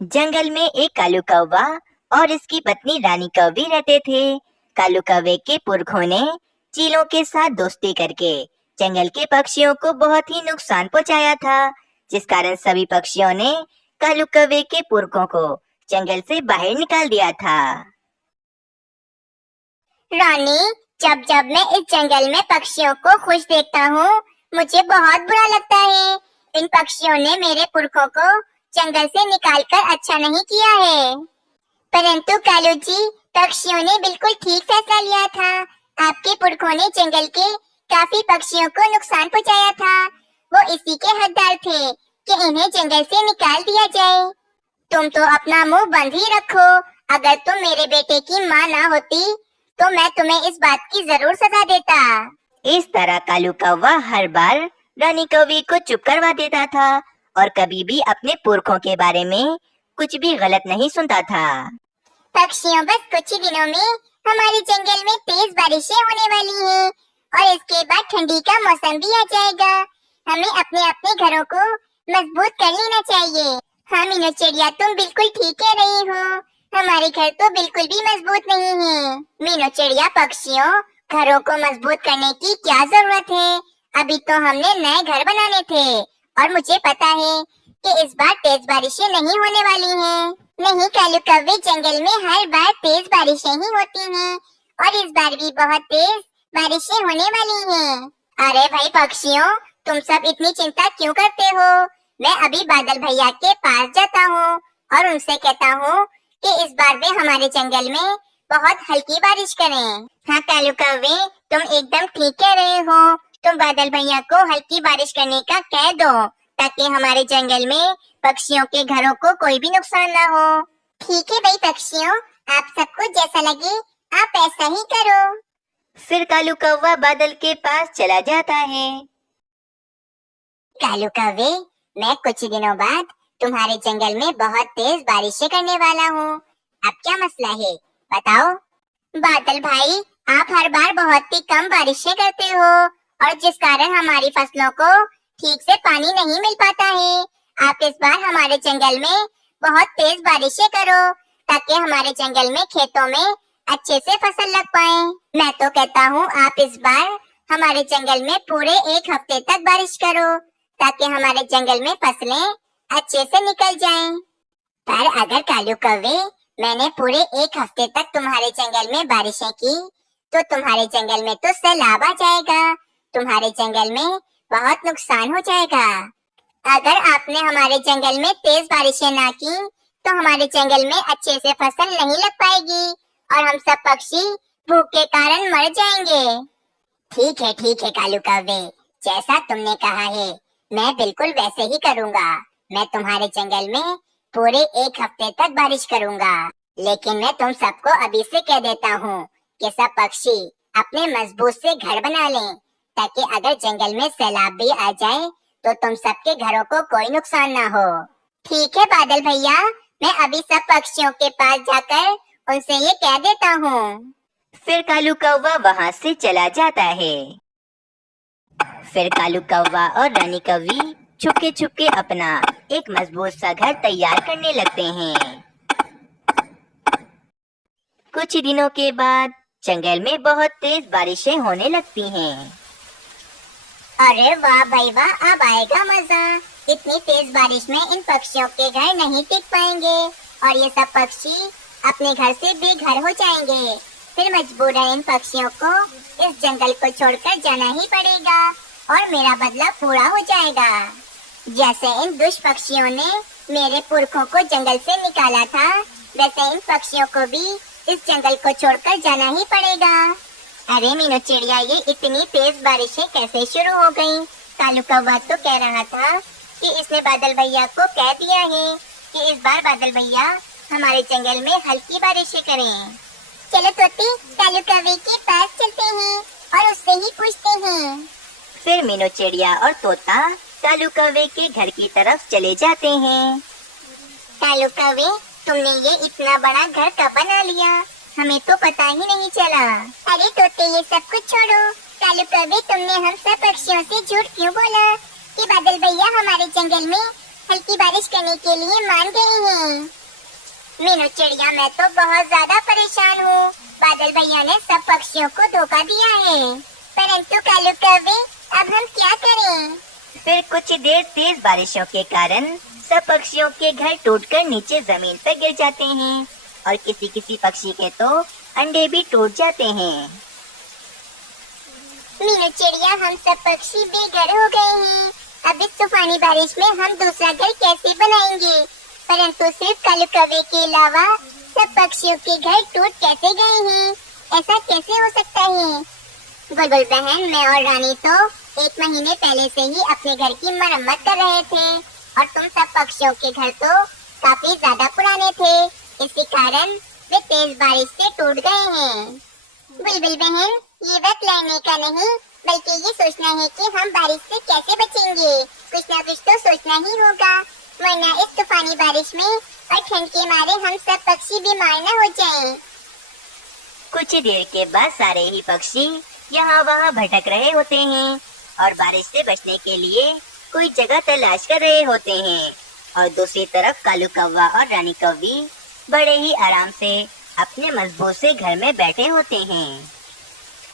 जंगल में एक कालू कौवा और इसकी पत्नी रानी कौवी रहते थे। कालू कौवे के पुरखों ने चीलों के साथ दोस्ती करके जंगल के पक्षियों को बहुत ही नुकसान पहुंचाया था, जिस कारण सभी पक्षियों ने कालू कौवे के पुरखों को जंगल से बाहर निकाल दिया था। रानी, जब जब मैं इस जंगल में पक्षियों को खुश देखता हूँ, मुझे बहुत बुरा लगता है। इन पक्षियों ने मेरे पुरखों को जंगल से निकालकर अच्छा नहीं किया है। परंतु कालू जी, पक्षियों ने बिल्कुल ठीक फैसला लिया था। आपके पुरखों ने जंगल के काफी पक्षियों को नुकसान पहुंचाया था। वो इसी के हकदार थे कि इन्हें जंगल से निकाल दिया जाए। तुम तो अपना मुंह बंद ही रखो। अगर तुम मेरे बेटे की माँ ना होती तो मैं तुम्हें इस बात की जरूर सजा देता। इस तरह कालू कौवा हर बार रानी कौवी को चुप करवा देता था और कभी भी अपने पुरखों के बारे में कुछ भी गलत नहीं सुनता था। पक्षियों, बस कुछ ही दिनों में हमारे जंगल में तेज बारिशें होने वाली हैं और इसके बाद ठंडी का मौसम भी आ जाएगा। हमें अपने अपने घरों को मजबूत कर लेना चाहिए। हाँ मीनू चिड़िया, तुम बिल्कुल ठीक कह रही हो। हमारे घर तो बिल्कुल भी मजबूत नहीं है। मीनू चिड़िया, पक्षियों, घरों को मजबूत करने की क्या जरूरत है? अभी तो हमने नए घर बनाने थे और मुझे पता है कि इस बार तेज बारिशें नहीं होने वाली हैं। नहीं कालू कौवे, जंगल में हर बार तेज बारिशें ही होती हैं और इस बार भी बहुत तेज बारिशें होने वाली हैं। अरे भाई पक्षियों, तुम सब इतनी चिंता क्यों करते हो? मैं अभी बादल भैया के पास जाता हूँ और उनसे कहता हूँ कि इस बार वे हमारे जंगल में बहुत हल्की बारिश करें। हाँ कालू कौवे, तुम एकदम ठीक कह रहे हो। तुम बादल भैया को हल्की बारिश करने का कह दो ताकि हमारे जंगल में पक्षियों के घरों को कोई भी नुकसान ना हो। ठीक है भाई पक्षियों, आप सबको जैसा लगे आप ऐसा ही करो। फिर कालू कौवा बादल के पास चला जाता है। कालू कौवे, मैं कुछ दिनों बाद तुम्हारे जंगल में बहुत तेज बारिशें करने वाला हूँ। अब क्या मसला है, बताओ। बादल भाई, आप हर बार बहुत ही कम बारिशें करते हो और जिस कारण हमारी फसलों को ठीक से पानी नहीं मिल पाता है। आप इस बार हमारे जंगल में बहुत तेज बारिशें करो ताकि हमारे जंगल में खेतों में अच्छे से फसल लग पाए। मैं तो कहता हूँ आप इस बार हमारे जंगल में पूरे एक हफ्ते तक बारिश करो ताकि हमारे जंगल में फसलें अच्छे से निकल जाएं। पर अगर कालू कौवे, मैंने पूरे एक हफ्ते तक तुम्हारे जंगल में बारिशें की तो तुम्हारे जंगल में तो सैलाब आ जाएगा। तुम्हारे जंगल में बहुत नुकसान हो जाएगा। अगर आपने हमारे जंगल में तेज बारिशें ना की तो हमारे जंगल में अच्छे से फसल नहीं लग पाएगी और हम सब पक्षी भूख के कारण मर जाएंगे। ठीक है कालू कौवे, जैसा तुमने कहा है मैं बिल्कुल वैसे ही करूँगा। मैं तुम्हारे जंगल में पूरे एक हफ्ते तक बारिश करूँगा। लेकिन मैं तुम सबको अभी से कह देता हूँ कि सब पक्षी अपने मजबूत से घर बना लें ताकि अगर जंगल में सैलाब भी आ जाए तो तुम सबके घरों को कोई नुकसान ना हो। ठीक है बादल भैया, मैं अभी सब पक्षियों के पास जाकर उनसे ये कह देता हूँ। फिर कालू कौवा वहाँ से चला जाता है। फिर कालू कौवा और रानी कौवी छुपके अपना एक मजबूत सा घर तैयार करने लगते हैं। कुछ दिनों के बाद जंगल में बहुत तेज बारिशें होने लगती हैं। अरे वाह भाई वाह, अब आएगा मजा। इतनी तेज बारिश में इन पक्षियों के घर नहीं टिक पाएंगे और ये सब पक्षी अपने घर से बेघर हो जाएंगे। फिर मजबूरन इन पक्षियों को इस जंगल को छोड़कर जाना ही पड़ेगा और मेरा बदला पूरा हो जाएगा। जैसे इन दुष्ट पक्षियों ने मेरे पुरखों को जंगल से निकाला था, वैसे इन पक्षियों को भी इस जंगल को छोड़कर जाना ही पड़ेगा। अरे मीनू चिड़िया, ये इतनी तेज बारिशें कैसे शुरू हो गईं? कालू कौवा तो कह रहा था कि इसने बादल भैया को कह दिया है कि इस बार बादल भैया हमारे जंगल में हल्की बारिशें करें। चलो तोते, कालू कौवे के पास चलते हैं और उससे ही पूछते हैं। फिर मीनू चिड़िया और तोता कालू कौवे के घर की तरफ चले जाते हैं। कालू कौवे, तुमने ये इतना बड़ा घर कब बना लिया? हमें तो पता ही नहीं चला। अरे तोते, ये सब कुछ छोड़ो। कालू कौवे, तुमने हम सब पक्षियों से झूठ क्यों बोला कि बादल भैया हमारे जंगल में हल्की बारिश करने के लिए मान गए हैं? मीनू चिड़िया, मैं तो बहुत ज्यादा परेशान हूँ। बादल भैया ने सब पक्षियों को धोखा दिया है। परंतु कालू कौवे, अब हम क्या करें? फिर कुछ देर तेज बारिशों के कारण सब पक्षियों के घर टूटकर नीचे जमीन पर गिर जाते हैं और किसी किसी पक्षी के तो अंडे भी टूट जाते हैं। मीनू चिड़िया, हम सब पक्षी बेघर हो गए हैं। अब इस तूफानी बारिश में हम दूसरा घर कैसे बनाएंगे? परंतु सिर्फ कालू कौवे के अलावा सब पक्षियों के घर टूट कैसे गए हैं? ऐसा कैसे हो सकता है? बुलबुल बहन, मैं और रानी तो 1 महीने पहले से ही अपने घर की मरम्मत कर रहे थे और तुम सब पक्षियों के घर तो काफी ज्यादा पुराने थे, इसी कारण वे तेज बारिश से टूट गए हैं। बुलबुल बहन, ये वक्त लड़ने का नहीं बल्कि ये सोचना है कि हम बारिश से कैसे बचेंगे। कुछ न कुछ तो सोचना ही होगा, वरना इस तूफानी बारिश में और ठंड के मारे हम सब पक्षी बीमार न हो जाएं। कुछ देर के बाद सारे ही पक्षी यहाँ वहाँ भटक रहे होते हैं और बारिश से बचने के लिए कोई जगह तलाश कर रहे होते हैं। और दूसरी तरफ कालू कौवा और रानी कौवी बड़े ही आराम से अपने मजबूत से घर में बैठे होते हैं।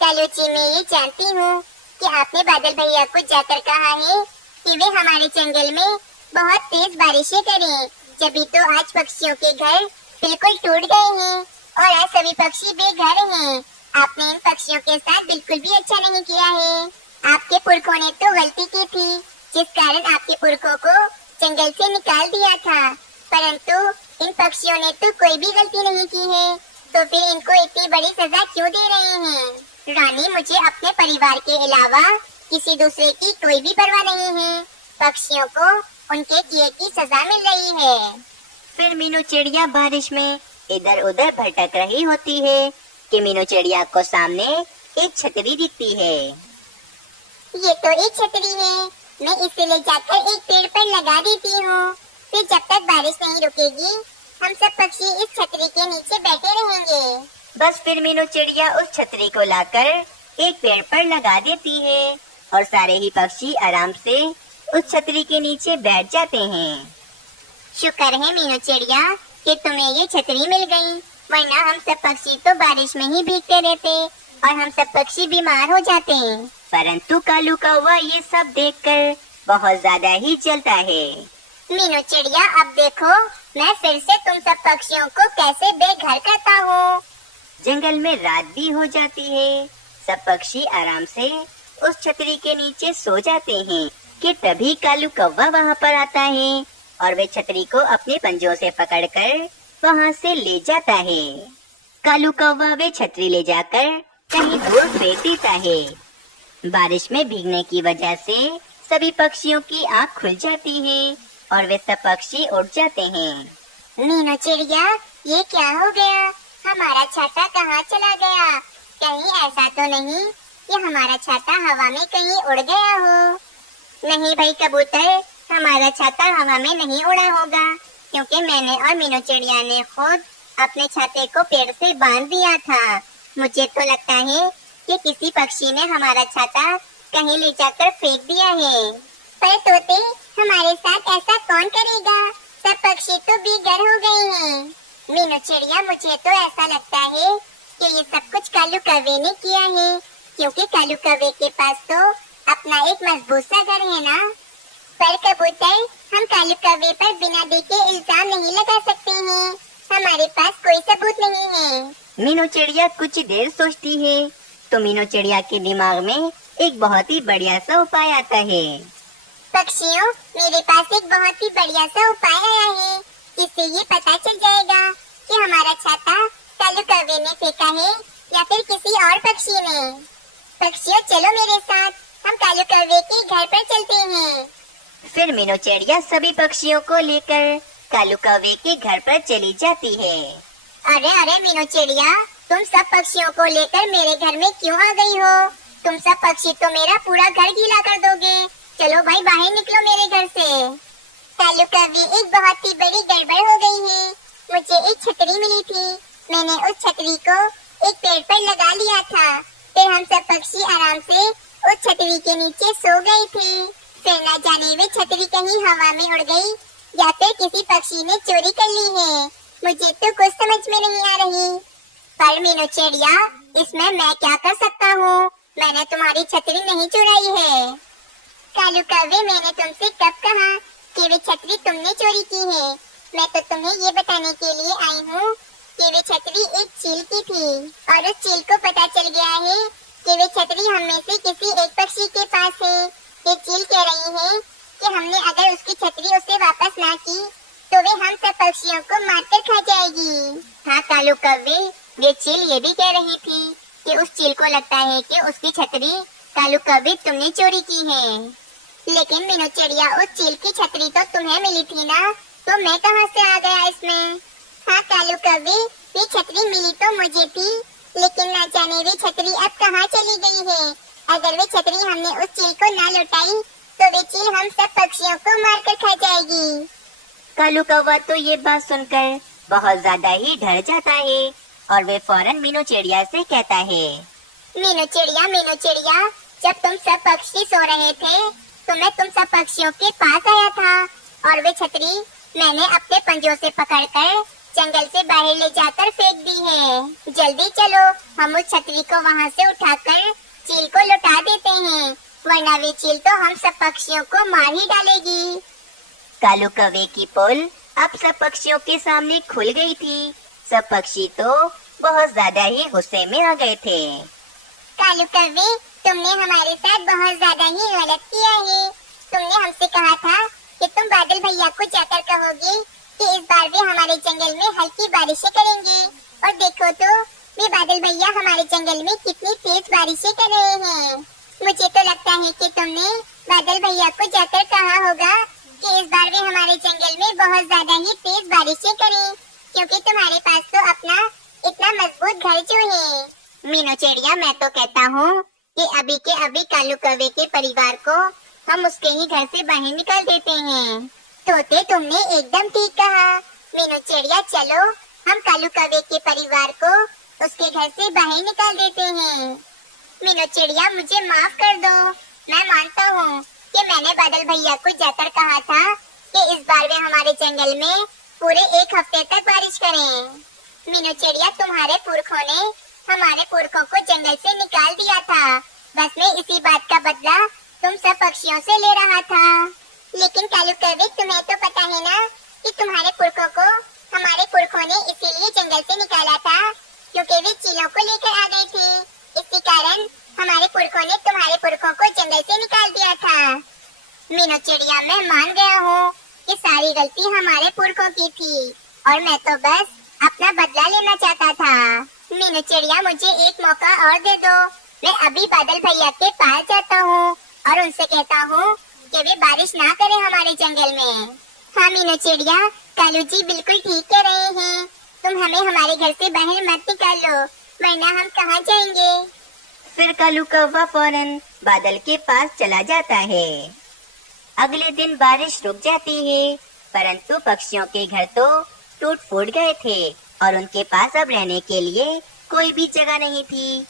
कालू जी, मैं ये जानती हूँ कि आपने बादल भैया को जाकर कहा है कि वे हमारे जंगल में बहुत तेज बारिशें करें, जभी तो आज पक्षियों के घर बिल्कुल टूट गए हैं और आज सभी पक्षी बेघर हैं। आपने इन पक्षियों के साथ बिल्कुल भी अच्छा नहीं किया है। आपके पुरखों ने तो गलती की थी, जिस कारण आपके पुरखों को जंगल से निकाल दिया था। परंतु इन पक्षियों ने तो कोई भी गलती नहीं की है, तो फिर इनको इतनी बड़ी सजा क्यों दे रहे हैं? रानी, मुझे अपने परिवार के अलावा किसी दूसरे की कोई भी परवाह नहीं है। पक्षियों को उनके किए की सजा मिल रही है। फिर मीनू चिड़िया बारिश में इधर उधर भटक रही होती है कि मीनू चिड़िया को सामने एक छतरी दिखती है। ये तो एक छतरी है, मैं इसे ले जाकर एक पेड़ पर लगा देती हूँ। फिर जब तक बारिश नहीं रुकेगी, हम सब पक्षी इस छतरी के नीचे बैठे रहेंगे। बस फिर मीनू चिड़िया उस छतरी को लाकर एक पेड़ पर लगा देती है और सारे ही पक्षी आराम से उस छतरी के नीचे बैठ जाते हैं। शुक्र है मीनू चिड़िया कि तुम्हें ये छतरी मिल गई, वरना हम सब पक्षी तो बारिश में ही भीगते रहते और हम सब पक्षी बीमार हो जाते। परंतु कालू कौवा ये सब देखकर बहुत ज्यादा ही जलता है। मीनू चिड़िया, अब देखो मैं फिर से तुम सब पक्षियों को कैसे बेघर करता हूँ। जंगल में रात भी हो जाती है। सब पक्षी आराम से उस छतरी के नीचे सो जाते हैं कि तभी कालू कौवा वहाँ पर आता है और वे छतरी को अपने पंजों से पकड़कर वहाँ से ले जाता है। कालू कौवा वे छतरी ले जाकर कहीं दूर फेंक देता है। बारिश में भीगने की वजह से सभी पक्षियों की आँख खुल जाती है और वे सब पक्षी उड़ जाते हैं। मीनू चिड़िया, ये क्या हो गया? हमारा छाता कहाँ चला गया? कहीं ऐसा तो नहीं कि हमारा छाता हवा में कहीं उड़ गया हो? नहीं भाई कबूतर, हमारा छाता हवा में नहीं उड़ा होगा, क्योंकि मैंने और मीनू चिड़िया ने खुद अपने छाते को पेड़ से बांध दिया था। मुझे तो लगता है कि किसी पक्षी ने हमारा छाता कहीं ले जाकर फेंक दिया है। पर तोते, हमारे साथ ऐसा कौन करेगा? सब पक्षी तो बेघर हो गए हैं। मीनू चिड़िया, मुझे तो ऐसा लगता है कि ये सब कुछ कालू कौवे ने किया है, क्योंकि कालू कौवे के पास तो अपना एक मजबूत सा घर है ना। पर कबूतर, हम कालू कौवे पर बिना देखे इल्जाम नहीं लगा सकते हैं, हमारे पास कोई सबूत नहीं है। मीनू चिड़िया कुछ देर सोचती है तो मीनू चिड़िया के दिमाग में एक बहुत ही बढ़िया सा उपाय आता है। पक्षियों, मेरे पास एक बहुत ही बढ़िया सा उपाय आया है। इससे ये पता चल जाएगा कि हमारा छाता कालू कौवे ने फेंका है या फिर किसी और पक्षी ने। पक्षियों, चलो मेरे साथ, हम कालू कौवे के घर पर चलते हैं। फिर मीनू चिड़िया सभी पक्षियों को लेकर कालू कौवे के घर पर चली जाती है। अरे अरे मीनू चिड़िया, तुम सब पक्षियों को लेकर मेरे घर में क्यों आ गई हो? तुम सब पक्षी तो मेरा पूरा घर गीला कर दोगे। चलो भाई, बाहर निकलो मेरे घर से। कालू कौवे, एक बहुत ही बड़ी गड़बड़ हो गई है। मुझे एक छतरी मिली थी, मैंने उस छतरी को एक पेड़ पर लगा लिया था। फिर हम सब पक्षी आराम से उस छतरी के नीचे सो गए थे। फिर न जाने वे छतरी कहीं हवा में उड़ गई या फिर किसी पक्षी ने चोरी कर ली है। मुझे तो कुछ समझ में नहीं आ रही। पर मीनू चिड़िया, इसमें मैं क्या कर सकता हूँ? मैंने तुम्हारी छतरी नहीं चुराई है। कालू कौवे, मैंने तुमसे कब कहा कि वे छतरी तुमने चोरी की है? मैं तो तुम्हें ये बताने के लिए आई हूँ कि वे छतरी एक चील की थी और उस चील को पता चल गया है कि वे छतरी हम में से किसी एक पक्षी के पास है। ये चील कह रही है कि हमने अगर उसकी छतरी उसे वापस ना की तो वे हम सब पक्षियों को मारकर खा जाएगी। हाँ कालू कौवे, ये चील ये भी कह रही थी कि उस चील को लगता है कि उसकी छतरी कालू कौवे तुमने चोरी की है। लेकिन मीनू चिड़िया, उस चील की छतरी तो तुम्हें मिली थी ना, तो मैं कहाँ से आ गया इसमें? हाँ कालू कौवे, ये छतरी मिली तो मुझे थी, लेकिन ना जाने वे छतरी अब कहाँ चली गई है। अगर वे छतरी हमने उस चील को ना लौटाई तो वे चील हम सब पक्षियों को मारकर खा जाएगी। कालू कौवा तो ये बात सुनकर बहुत ज्यादा ही डर जाता है और वे फौरन मीनू चिड़िया से कहता है, मीनू चिड़िया, जब तुम सब पक्षी सो रहे थे तो मैं तुम सब पक्षियों के पास आया था और वे छतरी मैंने अपने पंजों से पकड़कर जंगल से बाहर ले जाकर फेंक दी है। जल्दी चलो, हम उस छतरी को वहाँ से उठाकर चील को लौटा देते हैं, वरना वे चील तो हम सब पक्षियों को मार ही डालेगी। कालू कौवे की पोल अब सब पक्षियों के सामने खुल गई थी। सब पक्षी तो बहुत ज्यादा ही गुस्से में आ गए थे। कालू कौवे, तुमने हमारे साथ बहुत ज्यादा ही गलत किया है। तुमने हमसे कहा था कि तुम बादल भैया को जाकर कहोगे कि इस बार वे हमारे जंगल में हल्की बारिशें करेंगे, और देखो तो वे बादल भैया हमारे जंगल में कितनी तेज बारिशें कर रहे हैं। मुझे तो लगता है कि तुमने बादल भैया को जाकर कहा होगा कि इस बार वे हमारे जंगल में बहुत ज्यादा ही तेज बारिशें करें, क्योंकि तुम्हारे पास तो अपना इतना मजबूत घर जो है। मीनू चिड़िया, मैं तो कहता हूँ कि अभी के अभी कालू कौवे के परिवार को हम उसके ही घर से बाहर निकाल देते हैं। तोते, तुमने एकदम ठीक कहा। मीनू चिड़िया, चलो हम कालू कौवे के परिवार को उसके घर से बाहर निकाल देते हैं। मीनू चिड़िया, मुझे माफ कर दो। मैं मानता हूँ कि मैंने बादल भैया को जाकर कहा था कि इस बार वे हमारे जंगल में पूरे एक हफ्ते तक बारिश करें। मीनू चिड़िया, तुम्हारे पुरखों ने हमारे पुरखों को जंगल से निकाल दिया था, बस मैं इसी बात का बदला तुम सब पक्षियों से ले रहा था। लेकिन कालू कौवे, तुम्हें तो पता है ना कि तुम्हारे पुरखों को हमारे पुरखों ने इसीलिए जंगल से निकाला था क्योंकि वे चीलों को लेकर आ गए थे। इसी कारण हमारे पुरखों ने तुम्हारे पुरखों को जंगल से निकाल दिया था। मीनू चिड़िया, मैं मान गया हूँ कि सारी गलती हमारे पुरखों की थी और मैं तो बस अपना बदला लेना चाहता था। मीनू चिड़िया, मुझे एक मौका और दे दो। मैं अभी बादल भैया के पास जाता हूँ और उनसे कहता हूँ कि वे बारिश ना करें हमारे जंगल में। हाँ मीनू चिड़िया, कालू जी बिल्कुल ठीक कह रहे हैं। तुम हमें हमारे घर से बाहर मत निकालो, वरना हम कहाँ जाएंगे। फिर कालू कौवा फौरन बादल के पास चला जाता है। अगले दिन बारिश रुक जाती है, परंतु पक्षियों के घर तो टूट फूट गए थे और उनके पास अब रहने के लिए कोई भी जगह नहीं थी।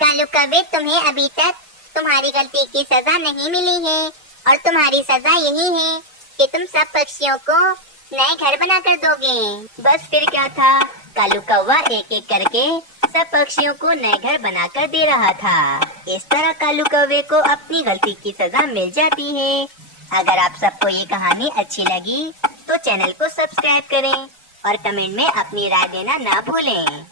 कालू कौवे, तुम्हें अभी तक तुम्हारी गलती की सजा नहीं मिली है और तुम्हारी सजा यही है कि तुम सब पक्षियों को नए घर बनाकर दोगे। बस फिर क्या था, कालू कौवा एक एक करके सब पक्षियों को नए घर बनाकर दे रहा था। इस तरह कालू कौवे को अपनी गलती की सजा मिल जाती है। अगर आप सबको ये कहानी अच्छी लगी तो चैनल को सब्सक्राइब करें और कमेंट में अपनी राय देना ना भूलें।